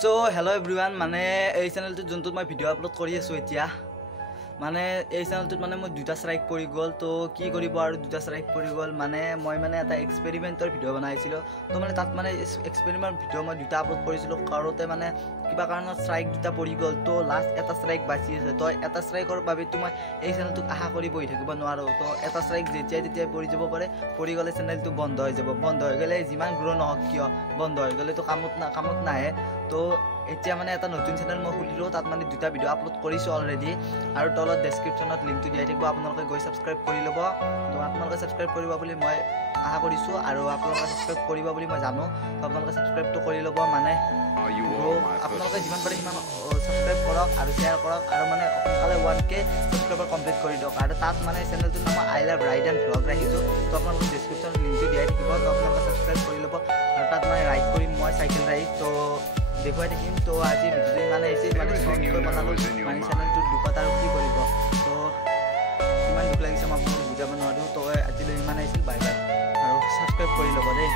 So hello everyone মানে এই চ্যানেলটো যোনটোত মই ভিডিও আপলোড কৰি আছো এতিয়া মানে এই চ্যানেলটোত মানে মই দুটা স্ট্ৰাইক পৰি গল তো কি কৰিব আৰু দুটা স্ট্ৰাইক পৰি গল মানে মই মানে এটা এক্সপেৰিমেন্টৰ ভিডিও বনাইছিলো তো মানে তাত মানে এক্সপেৰিমেন্ট ভিডিও মই দুটা আপলোড কৰিছিলো কাৰোতে মানে কিবা কাৰণত স্ট্ৰাইক দুটা পৰি গল তো লাষ্ট এটা স্ট্ৰাইক বাকি আছে তো এটা স্ট্ৰাইকৰ বাবে তো মই এই চ্যানেলটোক আশা কৰি বহি থাকিব নোৱাৰো তো এটা স্ট্ৰাইক যেতিয়া পৰি যাব পাৰে পৰি গলে চ্যানেলটো বন্ধ হৈ যাব বন্ধ হৈ গলে যিমান গ্ৰো নহক কিয় বন্ধ হৈ গলে তো কামত নাহে তো এতিয়া মানে এটা নতুন চ্যানেল মই খুলিলো তাত মানে দুটা ভিডিও আপলোড কৰিছো অলৰেডি আৰু তলত ডেসক্ৰিপচনত লিংকটো দিয়া থাকিব আপোনালোকে গৈ সাবস্ক্ৰাইব কৰি ল'ব তো আপোনালোকে সাবস্ক্ৰাইব কৰিব বুলি মই আশা কৰিছো আৰু আপোনালোকে সাবস্ক্ৰাইব কৰিব বুলি মই জানো তো আপোনালোকে সাবস্ক্ৰাইবটো কৰি ল'ব মানে আপোনালোকে যিমান পাৰে সিমান সাবস্ক্ৰাইব কৰক আৰু শেয়াৰ কৰক আৰু মানে সোনকালে 1k সাবস্ক্ৰাইবাৰ কমপ্লিট কৰি দিয়ক আৰু তাত মানে চেনেলটোৰ নাম I love ride and vlog ৰাখিছো তো আপোনালোকে ডেসক্ৰিপচনত লিংকটো দিয়া থাকিব তো আপোনালোকে সাবস্ক্ৰাইব কৰি ল'ব আৰু তাত মানে ৰাইড কৰিম মই চাইকেল ৰাইড তো দেখুৱাই থাকিম তো আজি ভিডিঅ'টো ইমানে আহিছিল মানে শৰ্টকৈ বনালোঁ মানে চেনেলটোত দুখত আৰু কি কৰিব তো কিমান দুখ লাগিছে মই আপোনালোকক বুজাব নোৱাৰোঁ তো আজিলৈ ইমান আহিছিল বাই বাই আৰু ছাবস্ক্ৰাইব কৰি ল'ব দেই।